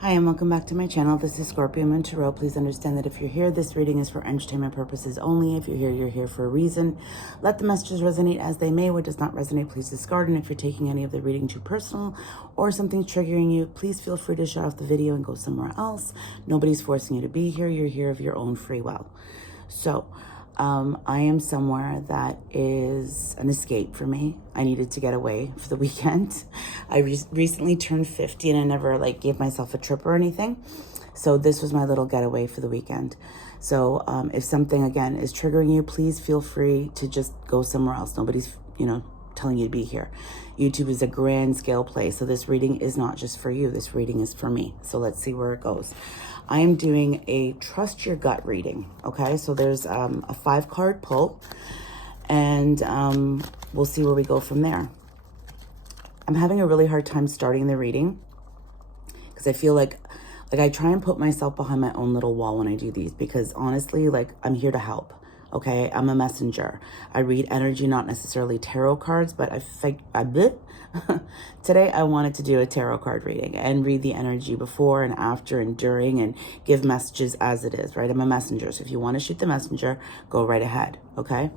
Hi, and welcome back to my channel. This is Scorpio Moon Tarot. Please understand that if you're here, this reading is for entertainment purposes only. If you're here for a reason. Let the messages resonate as they may. What does not resonate, please discard. And if you're taking any of the reading too personal or something's triggering you, please feel free to shut off the video and go somewhere else. Nobody's forcing you to be here. You're here of your own free will. So, I am somewhere that is an escape for me. I needed to get away for the weekend. I recently turned 50 and I never gave myself a trip or anything. So this was my little getaway for the weekend. So if something again is triggering you, please feel free to just go somewhere else. Nobody's, telling you to be here. YouTube is a grand scale place. So this reading is not just for you. This reading is for me. So let's see where it goes. I am doing a trust your gut reading. Okay, so there's a 5-card pull, and we'll see where we go from there. I'm having a really hard time starting the reading because I feel like I try and put myself behind my own little wall when I do these, because honestly, I'm here to help. Okay, I'm a messenger. I read energy, not necessarily tarot cards, but today I wanted to do a tarot card reading and read the energy before and after and during and give messages as it is, right? I'm a messenger. So if you want to shoot the messenger, go right ahead, okay?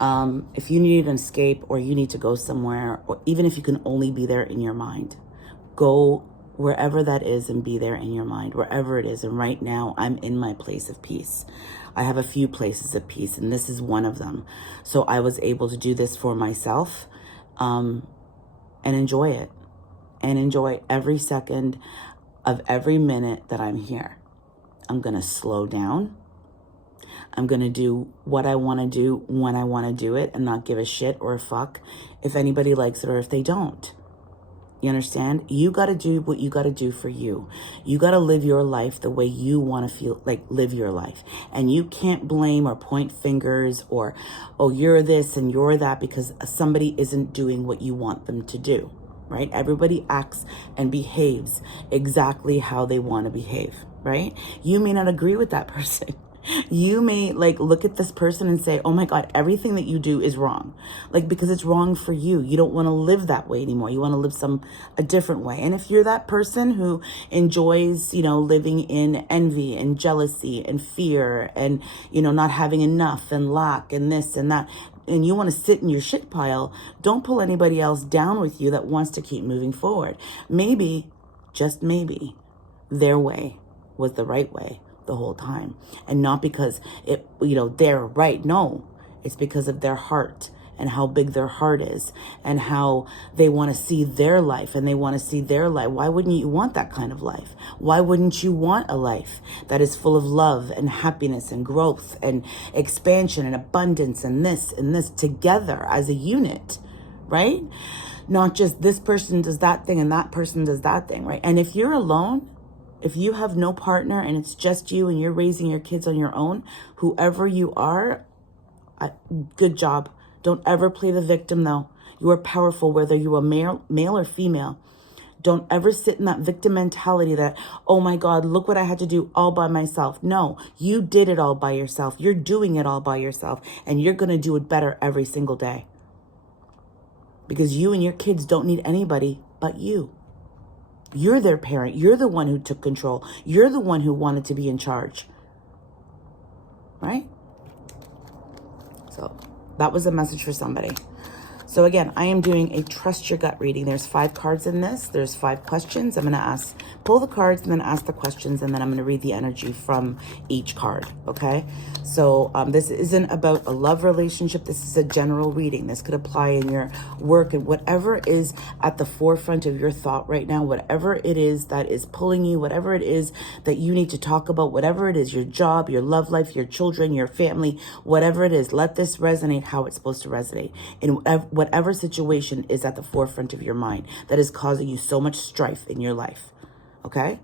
If you need an escape or you need to go somewhere, or even if you can only be there in your mind, go wherever that is and be there in your mind, wherever it is. And right now I'm in my place of peace. I have a few places of peace, and this is one of them. So I was able to do this for myself, and enjoy it, and enjoy every second of every minute that I'm here. I'm going to slow down. I'm going to do what I want to do when I want to do it and not give a shit or a fuck if anybody likes it or if they don't. You understand? You got to do what you got to do for you. You got to live your life the way you want to feel, live your life. And you can't blame or point fingers or, oh, you're this and you're that because somebody isn't doing what you want them to do, right? Everybody acts and behaves exactly how they want to behave, right? You may not agree with that person. You may look at this person and say, oh my God, everything that you do is wrong. Because it's wrong for you. You don't want to live that way anymore. You want to live a different way. And if you're that person who enjoys, living in envy and jealousy and fear and, not having enough and lack and this and that, and you want to sit in your shit pile, don't pull anybody else down with you that wants to keep moving forward. Maybe, just maybe, their way was the right way the whole time, and not because they're right. No, it's because of their heart and how big their heart is and how they want to see their life, and they want to see their life. Why wouldn't you want that kind of life? Why wouldn't you want a life that is full of love and happiness and growth and expansion and abundance and this together as a unit, right? Not just this person does that thing and that person does that thing, right? And if you're alone, if you have no partner and it's just you and you're raising your kids on your own, whoever you are, good job. Don't ever play the victim though. You are powerful whether you are male or female. Don't ever sit in that victim mentality that, oh my God, look what I had to do all by myself. No, you did it all by yourself. You're doing it all by yourself, and you're going to do it better every single day. Because you and your kids don't need anybody but you. You're their parent. You're the one who took control. You're the one who wanted to be in charge. Right? So that was a message for somebody. So again, I am doing a trust your gut reading. There's 5 cards in this. There's 5 questions. I'm going to pull the cards and then ask the questions, and then I'm going to read the energy from each card. Okay. So this isn't about a love relationship. This is a general reading. This could apply in your work and whatever is at the forefront of your thought right now, whatever it is that is pulling you, whatever it is that you need to talk about, whatever it is, your job, your love life, your children, your family, whatever it is, let this resonate how it's supposed to resonate in whatever situation is at the forefront of your mind that is causing you so much strife in your life. Okay?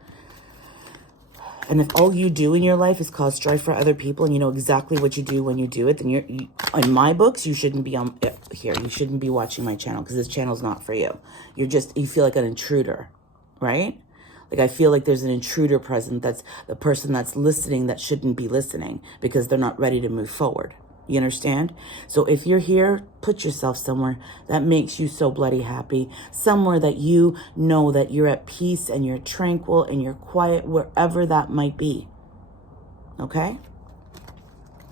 And if all you do in your life is cause strife for other people, and you know exactly what you do when you do it, then in my books, you shouldn't be on here. You shouldn't be watching my channel, because this channel's not for you. You feel like an intruder, right? I feel like there's an intruder present. That's the person that's listening that shouldn't be listening because they're not ready to move forward. You understand? So if you're here, put yourself somewhere that makes you so bloody happy, somewhere that you know that you're at peace and you're tranquil and you're quiet, wherever that might be. Okay?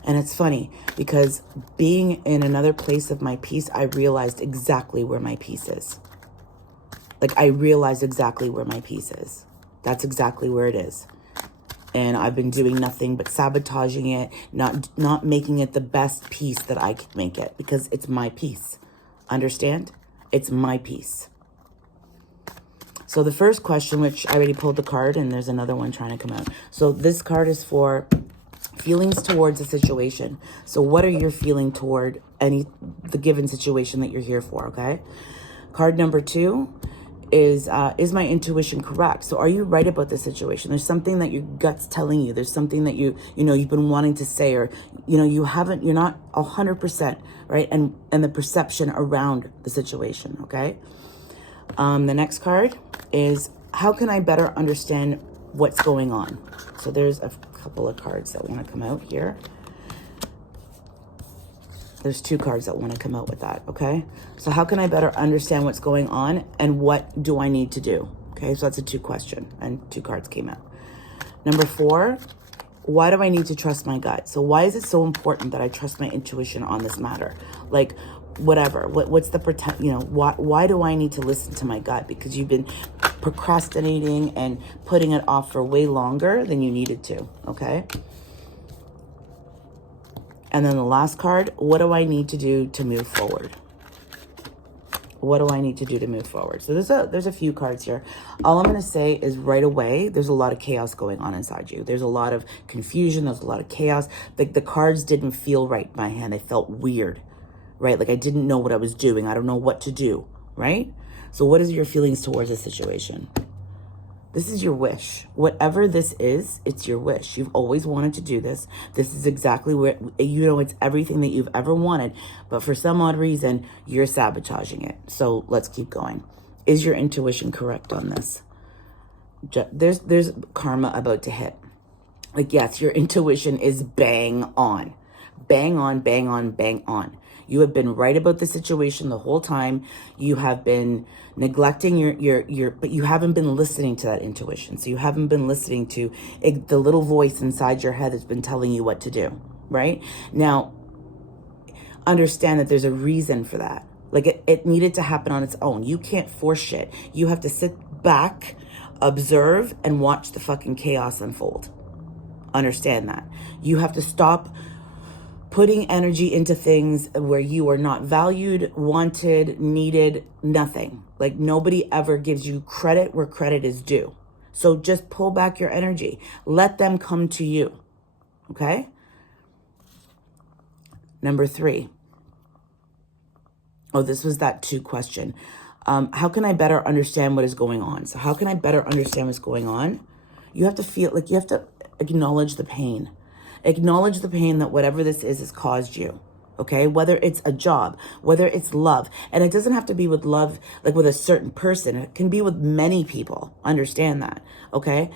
And it's funny because being in another place of my peace, I realized exactly where my peace is. Like, I realized exactly where my peace is. That's exactly where it is. And I've been doing nothing but sabotaging it, not making it the best peace that I could make it, because it's my peace. Understand? It's my peace. So the first question, which I already pulled the card, and there's another one trying to come out. So this card is for feelings towards a situation. So what are you feeling toward the given situation that you're here for, okay? Card number 2 is my intuition correct? So are you right about the situation? There's something that your gut's telling you. There's something that you've been wanting to say, or you're not 100%, right? And the perception around the situation, okay? The next card is, how can I better understand what's going on? So there's a couple of cards that want to come out here. There's 2 cards that want to come out with that, okay? So how can I better understand what's going on, and what do I need to do? Okay, so that's a 2 question, and 2 cards came out. Number 4, why do I need to trust my gut? So why is it so important that I trust my intuition on this matter? Like, whatever, what's the why do I need to listen to my gut? Because you've been procrastinating and putting it off for way longer than you needed to, okay? And then the last card, what do I need to do to move forward? What do I need to do to move forward? So there's a few cards here. All I'm going to say is right away, there's a lot of chaos going on inside you. There's a lot of confusion. There's a lot of chaos. Like, the cards didn't feel right in my hand. They felt weird, right? Like, I didn't know what I was doing. I don't know what to do, right? So what is your feelings towards the situation? This is your wish. Whatever this is, it's your wish. You've always wanted to do this. This is exactly where, it's everything that you've ever wanted. But for some odd reason, you're sabotaging it. So let's keep going. Is your intuition correct on this? There's karma about to hit. Like, yes, your intuition is bang on. Bang on, bang on, bang on. You have been right about the situation the whole time. You have been neglecting but you haven't been listening to that intuition. So you haven't been listening to the little voice inside your head that's been telling you what to do, right? Now, understand that there's a reason for that. Like, it needed to happen on its own. You can't force shit. You have to sit back, observe, and watch the fucking chaos unfold. Understand that. You have to stop putting energy into things where you are not valued, wanted, needed, nothing. Like, nobody ever gives you credit where credit is due. So just pull back your energy. Let them come to you. Okay? Number 3. Oh, this was that 2 question. How can I better understand what is going on? So how can I better understand what's going on? You have to feel like you have to acknowledge the pain. Acknowledge the pain that whatever this is has caused you, okay? Whether it's a job, whether it's love. And it doesn't have to be with love, like with a certain person. It can be with many people. Understand that, okay?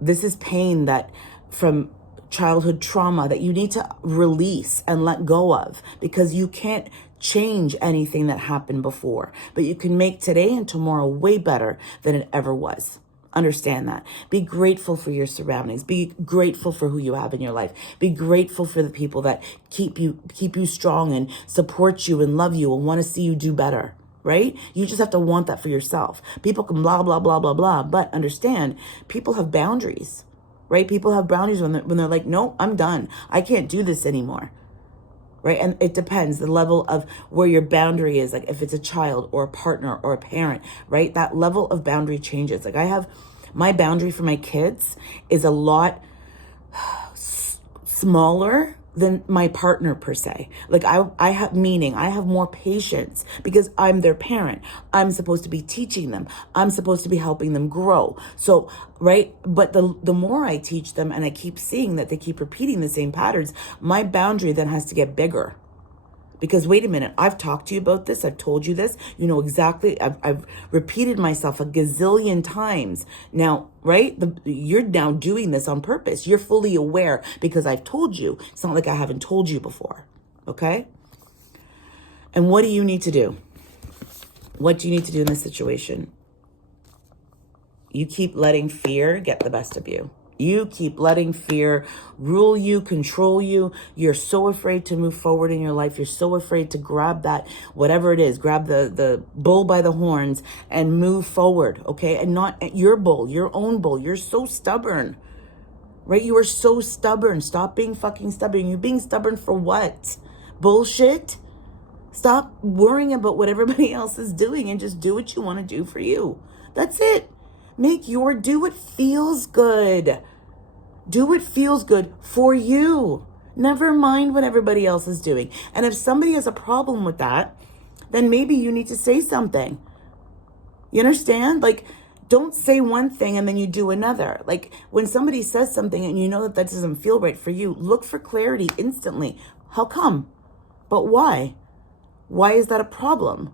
This is pain that from childhood trauma that you need to release and let go of, because you can't change anything that happened before. But you can make today and tomorrow way better than it ever was. Understand that. Be grateful for your surroundings. Be grateful for who you have in your life. Be grateful for the people that keep you strong and support you and love you and want to see you do better, right? You just have to want that for yourself. People can blah, blah, blah, blah, blah, but understand, people have boundaries, right? People have boundaries when they're like, no, I'm done. I can't do this anymore. Right? And it depends the level of where your boundary is. Like, if it's a child or a partner or a parent, right? That level of boundary changes. Like, my boundary for my kids is a lot smaller than my partner per se. Like, I have more patience because I'm their parent. I'm supposed to be teaching them. I'm supposed to be helping them grow. So, right? But the more I teach them and I keep seeing that they keep repeating the same patterns, my boundary then has to get bigger. Because wait a minute, I've talked to you about this. I've told you this. You know exactly. I've repeated myself a gazillion times now, right? You're now doing this on purpose. You're fully aware because I've told you. It's not like I haven't told you before. Okay? And what do you need to do? What do you need to do in this situation? You keep letting fear get the best of you. You keep letting fear rule you, control you. You're so afraid to move forward in your life. You're so afraid to grab that, whatever it is, grab the bull by the horns and move forward, okay? And not your bull, your own bull. You're so stubborn, right? You are so stubborn. Stop being fucking stubborn. You're being stubborn for what? Bullshit? Stop worrying about what everybody else is doing and just do what you want to do for you. That's it. Do what feels good. Do what feels good for you. Never mind what everybody else is doing. And if somebody has a problem with that, then maybe you need to say something. You understand? Like, don't say one thing and then you do another. Like, when somebody says something and you know that doesn't feel right for you, look for clarity instantly. How come? But why? Why is that a problem?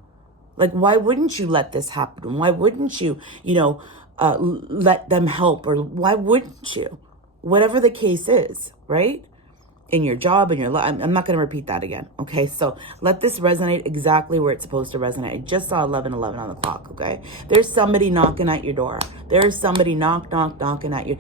Like, why wouldn't you let this happen? Why wouldn't you, let them help? Or why wouldn't you? Whatever the case is, right? In your job, in your life. I'm not going to repeat that again, okay? So let this resonate exactly where it's supposed to resonate. I just saw 11:11 on the clock, okay? There's somebody knocking at your door. There's somebody knocking at you,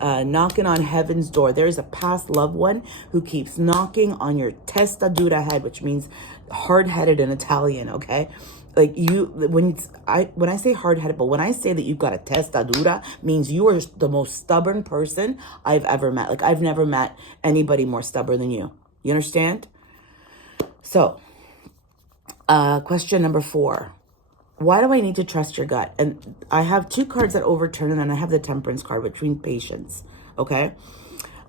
knocking on heaven's door. There's a past loved one who keeps knocking on your testa dura head, which means hard-headed in Italian, okay? Like when I say hard-headed, but when I say that you've got a testa dura, means you are the most stubborn person I've ever met. Like, I've never met anybody more stubborn than you. You understand? So, question number 4. Why do I need to trust your gut? And I have 2 cards that overturn, and then I have the Temperance card, which means patience. Okay?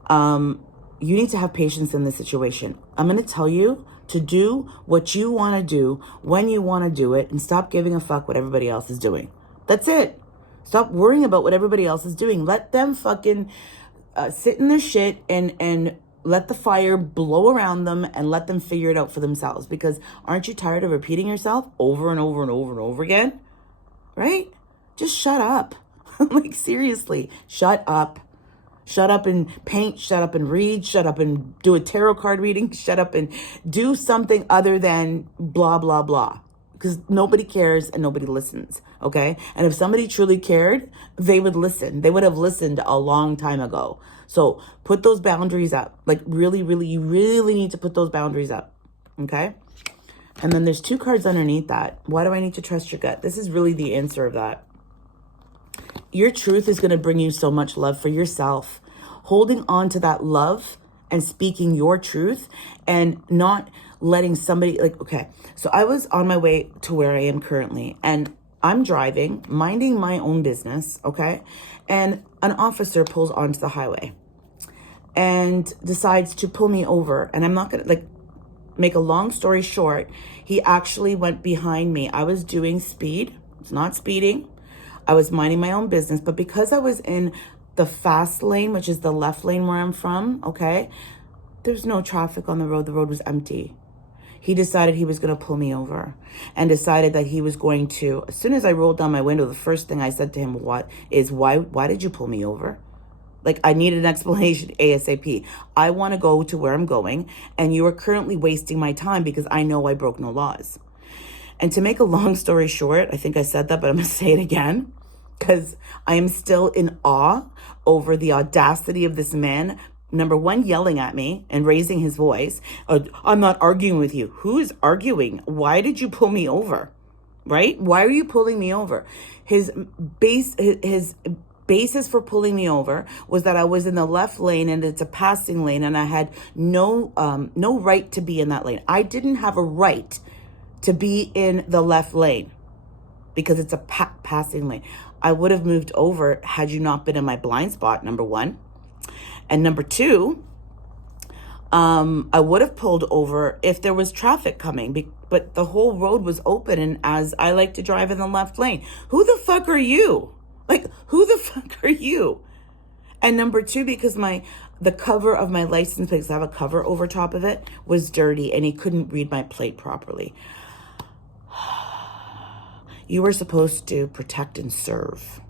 You need to have patience in this situation. I'm going to tell you to do what you want to do when you want to do it, and stop giving a fuck what everybody else is doing. That's it. Stop worrying about what everybody else is doing. Let them fucking sit in their shit and let the fire blow around them and let them figure it out for themselves. Because aren't you tired of repeating yourself over and over and over and over again? Right? Just shut up. Like, seriously, shut up. Shut up and paint, shut up and read, shut up and do a tarot card reading, shut up and do something other than blah, blah, blah. Because nobody cares and nobody listens, okay? And if somebody truly cared, they would listen. They would have listened a long time ago. So put those boundaries up. Like, really, you really need to put those boundaries up, okay? And then there's 2 cards underneath that. Why do I need to trust your gut? This is really the answer of that. Your truth is going to bring you so much love for yourself. Holding on to that love and speaking your truth and not letting somebody, like, okay, so I was on my way to where I am currently, and I'm driving, minding my own business, okay? And an officer pulls onto the highway and decides to pull me over. And I'm not going to, like, make a long story short, he actually went behind me. I was doing speed. It's not speeding. I was minding my own business, but because I was in the fast lane, which is the left lane where I'm from, okay, there's no traffic on the road. The road was empty. He decided he was going to pull me over and decided that he was going to, as soon as I rolled down my window, the first thing I said to him, why did you pull me over? Like, I needed an explanation ASAP. I want to go to where I'm going, and you are currently wasting my time because I know I broke no laws. And to make a long story short, I think I said that, but I'm going to say it again because I am still in awe over the audacity of this man. Number 1, yelling at me and raising his voice. I'm not arguing with you. Who is arguing? Why did you pull me over? Right? Why are you pulling me over? His basis for pulling me over was that I was in the left lane and it's a passing lane, and I had no right to be in that lane. I didn't have a right to be in the left lane because it's a passing lane. I would have moved over had you not been in my blind spot, number 1. And number 2, I would have pulled over if there was traffic coming, but the whole road was open, and as I like to drive in the left lane. Who the fuck are you? Like, who the fuck are you? And number 2, because the cover of my license plate, 'cause I have a cover over top of it, was dirty and he couldn't read my plate properly. You were supposed to protect and serve.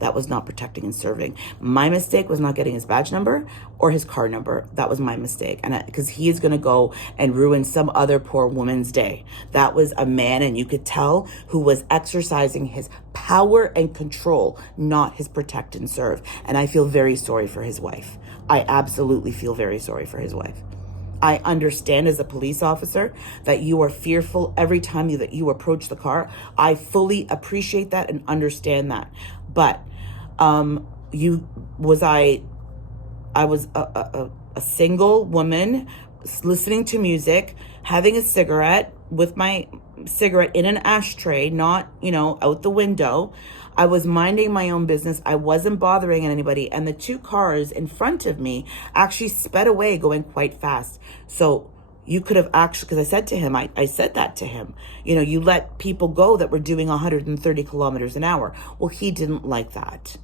That was not protecting and serving. My mistake was not getting his badge number or his car number. That was my mistake. And because he is going to go and ruin some other poor woman's day. That was a man, and you could tell, who was exercising his power and control, not his protect and serve. And I feel very sorry for his wife. I absolutely feel very sorry for his wife. I understand as a police officer that you are fearful every time that you approach the car. I fully appreciate that and understand that. But I was a single woman listening to music, having a cigarette with my cigarette in an ashtray, not, out the window. I was minding my own business. I wasn't bothering anybody. And the two cars in front of me actually sped away going quite fast. So you could have actually, because I said to him, I said that to him, you let people go that were doing 130 kilometers an hour. Well, he didn't like that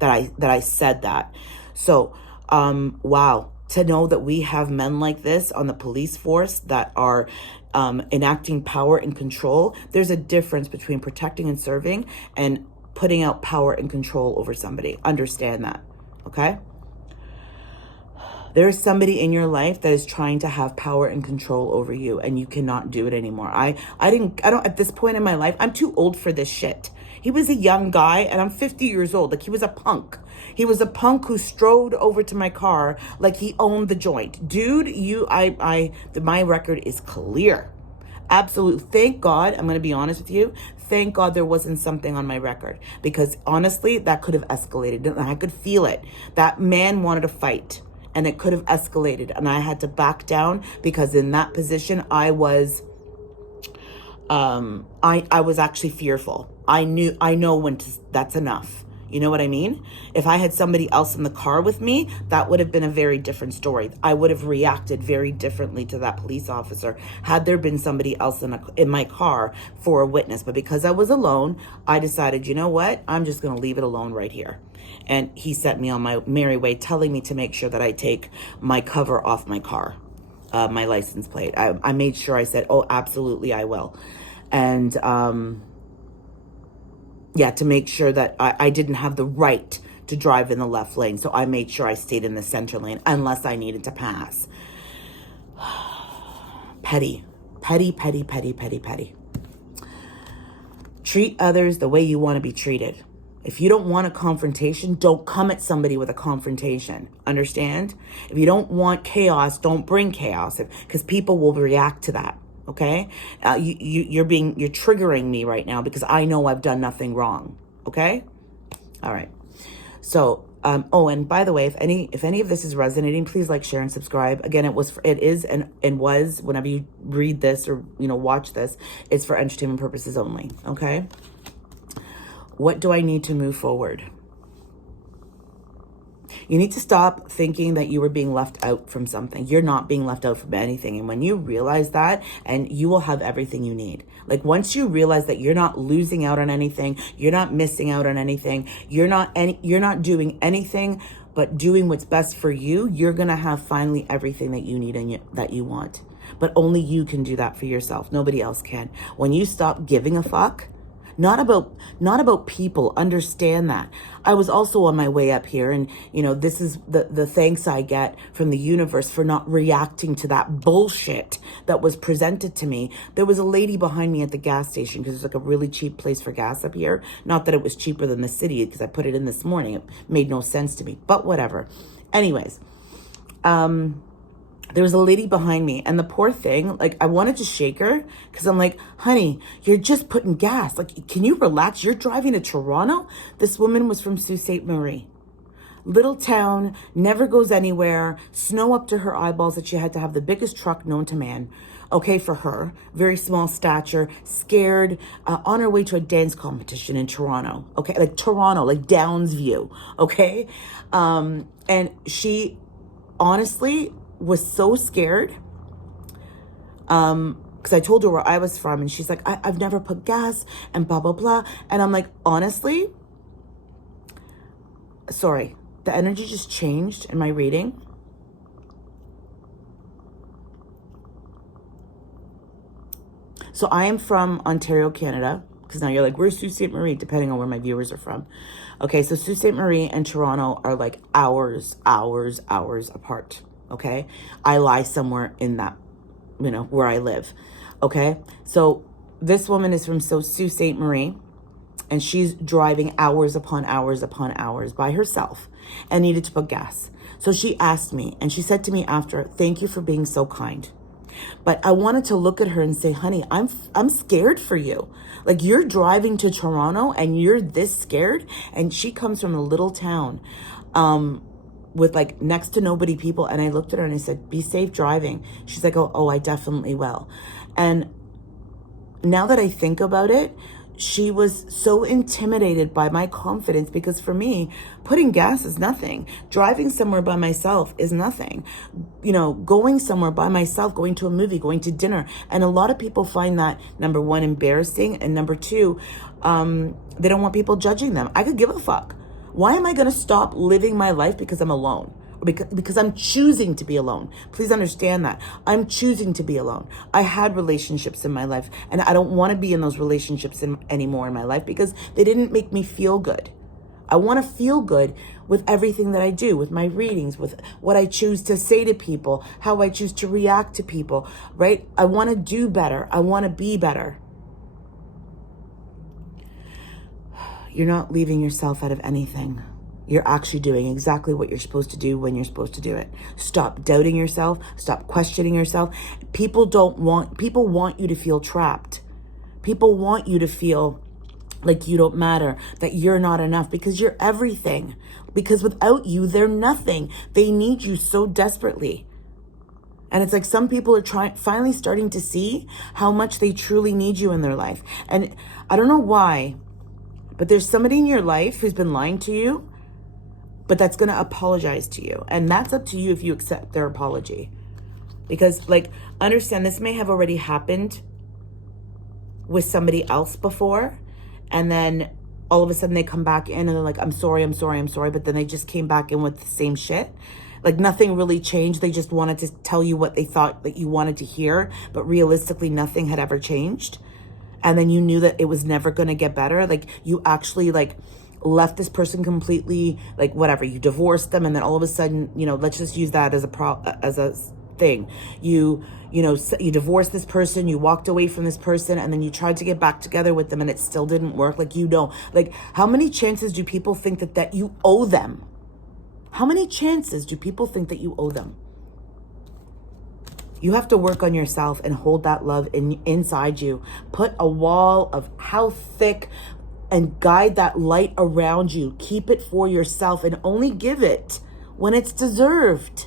I said that. So, wow, to know that we have men like this on the police force that are enacting power and control. There's a difference between protecting and serving and putting out power and control over somebody. Understand that, okay? There is somebody in your life that is trying to have power and control over you, and you cannot do it anymore. I don't, at this point in my life, I'm too old for this shit. He was a young guy, and I'm 50 years old. Like, he was a punk. He was a punk who strode over to my car like he owned the joint. Dude, my record is clear. Absolutely. Thank God, I'm going to be honest with you. Thank God there wasn't something on my record, because honestly, that could have escalated. And I could feel it. That man wanted to fight, and it could have escalated. And I had to back down, because in that position, I was actually fearful. I know when that's enough. You know what I mean? If I had somebody else in the car with me, that would have been a very different story. I would have reacted very differently to that police officer had there been somebody else in my car for a witness. But because I was alone, I decided, you know what? I'm just going to leave it alone right here. And he set me on my merry way, telling me to make sure that I take my cover off my car, my license plate. I made sure. I said, oh, absolutely, I will. And to make sure that I didn't have the right to drive in the left lane. So I made sure I stayed in the center lane unless I needed to pass. Petty. Treat others the way you want to be treated. If you don't want a confrontation, don't come at somebody with a confrontation. Understand? If you don't want chaos, don't bring chaos, because people will react to that. Okay? You're triggering me right now, because I know I've done nothing wrong. Okay? All right. So, and by the way, if any of this is resonating, please like, share, and subscribe. Again, it is and was, whenever you read this or, watch this, it's for entertainment purposes only. Okay? What do I need to move forward? You need to stop thinking that you were being left out from something. You're not being left out from anything. And when you realize that, and you will have everything you need. Like, once you realize that you're not losing out on anything, you're not missing out on anything, you're not doing anything but doing what's best for you, you're going to have finally everything that you need and that you want. But only you can do that for yourself. Nobody else can. When you stop giving a fuck, not about people. Understand that. I was also on my way up here, and this is the thanks I get from the universe for not reacting to that bullshit that was presented to me. There was a lady behind me at the gas station, because it's like a really cheap place for gas up here. Not that it was cheaper than the city, because I put it in this morning. It made no sense to me, but whatever. Anyways, there was a lady behind me, and the poor thing, like, I wanted to shake her, because I'm like, honey, you're just putting gas. Like, can you relax? You're driving to Toronto? This woman was from Sault Ste. Marie. Little town, never goes anywhere, snow up to her eyeballs, that she had to have the biggest truck known to man. Okay, for her, very small stature, scared, on her way to a dance competition in Toronto. Okay, like Toronto, like Downs View. Okay, and she honestly was so scared, because I told her where I was from, and she's like, I've never put gas, and blah, blah, blah. And I'm like, honestly, sorry, the energy just changed in my reading. So I am from Ontario, Canada, because now you're like, where's Sault Ste. Marie? Depending on where my viewers are from. Okay, so Sault Ste. Marie and Toronto are like hours apart. Okay, I lie somewhere in that, where I live. Okay, so this woman is from Sault Ste. Marie, and she's driving hours upon hours by herself and needed to put gas. So she asked me, and she said to me after, thank you for being so kind. But I wanted to look at her and say, honey, I'm scared for you. Like, you're driving to Toronto and you're this scared. And she comes from a little town with like next to nobody people. And I looked at her and I said, be safe driving. She's like, oh, I definitely will. And now that I think about it, she was so intimidated by my confidence, because for me, putting gas is nothing. Driving somewhere by myself is nothing. Going somewhere by myself, going to a movie, going to dinner. And a lot of people find that, number one, embarrassing. And number two, they don't want people judging them. I could give a fuck. Why am I going to stop living my life because I'm alone? Because I'm choosing to be alone. Please understand that. I'm choosing to be alone. I had relationships in my life, and I don't want to be in those relationships anymore in my life, because they didn't make me feel good. I want to feel good with everything that I do, with my readings, with what I choose to say to people, how I choose to react to people, right? I want to do better. I want to be better. You're not leaving yourself out of anything. You're actually doing exactly what you're supposed to do when you're supposed to do it. Stop doubting yourself. Stop questioning yourself. People want you to feel trapped. People want you to feel like you don't matter, that you're not enough, because you're everything. Because without you, they're nothing. They need you so desperately. And it's like some people are finally starting to see how much they truly need you in their life. And I don't know why, but there's somebody in your life who's been lying to you, but that's going to apologize to you. And that's up to you if you accept their apology. Because, like, understand, this may have already happened with somebody else before. And then all of a sudden they come back in and they're like, I'm sorry. But then they just came back in with the same shit. Like, nothing really changed. They just wanted to tell you what they thought that you wanted to hear. But realistically, nothing had ever changed. And then you knew that it was never going to get better. Like, you actually, like, left this person completely, like, whatever, you divorced them, and then all of a sudden, let's just use that as a thing. You divorced this person, you walked away from this person, and then you tried to get back together with them and it still didn't work. Like, like, how many chances do people think that you owe them? How many chances do people think that you owe them? You have to work on yourself and hold that love inside you. Put a wall of how thick, and guide that light around you. Keep it for yourself, and only give it when it's deserved.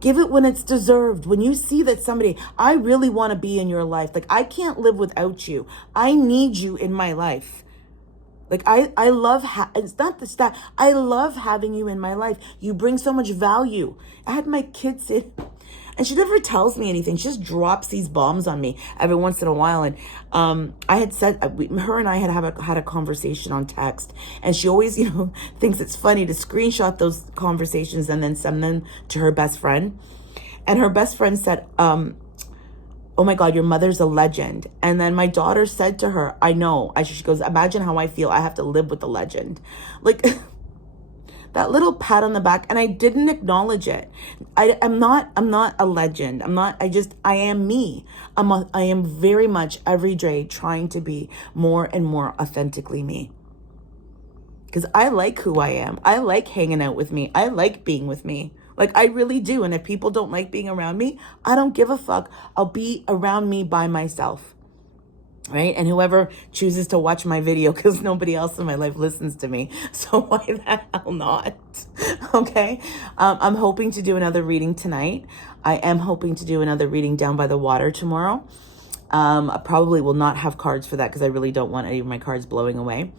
Give it when it's deserved. When you see that somebody, I really want to be in your life. Like, I can't live without you. I need you in my life. Like, I love, it's not this, that, I love having you in my life. You bring so much value. I had my kids in, and she never tells me anything. She just drops these bombs on me every once in a while. And I had said, her and I had a conversation on text. And she always, thinks it's funny to screenshot those conversations and then send them to her best friend. And her best friend said, oh my God, your mother's a legend. And then my daughter said to her, I know. She goes, imagine how I feel. I have to live with the legend. Like, that little pat on the back, and I didn't acknowledge it. I'm not a legend. I am me. I am very much every day trying to be more and more authentically me. Because I like who I am. I like hanging out with me. I like being with me. Like, I really do. And if people don't like being around me, I don't give a fuck. I'll be around me by myself. Right? And whoever chooses to watch my video, because nobody else in my life listens to me, so why the hell not? Okay? I'm hoping to do another reading tonight. I am hoping to do another reading down by the water tomorrow. I probably will not have cards for that, because I really don't want any of my cards blowing away.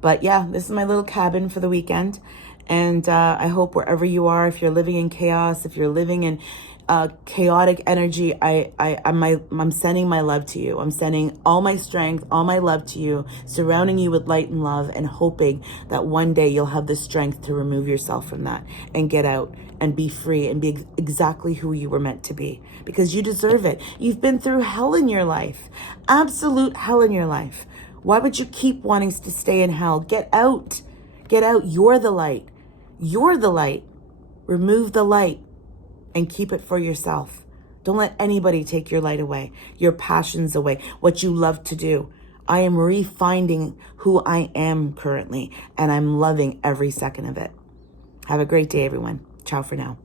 But yeah, this is my little cabin for the weekend. And I hope wherever you are, if you're living in chaos, if you're living in chaotic energy, I'm sending my love to you. I'm sending all my strength, all my love to you, surrounding you with light and love, and hoping that one day you'll have the strength to remove yourself from that and get out and be free and be exactly who you were meant to be, because you deserve it. You've been through hell in your life, absolute hell in your life. Why would you keep wanting to stay in hell? Get out. Get out. You're the light. You're the light. Remove the light and keep it for yourself. Don't let anybody take your light away, your passions away, what you love to do. I am refinding who I am currently, and I'm loving every second of it. Have a great day, everyone. Ciao for now.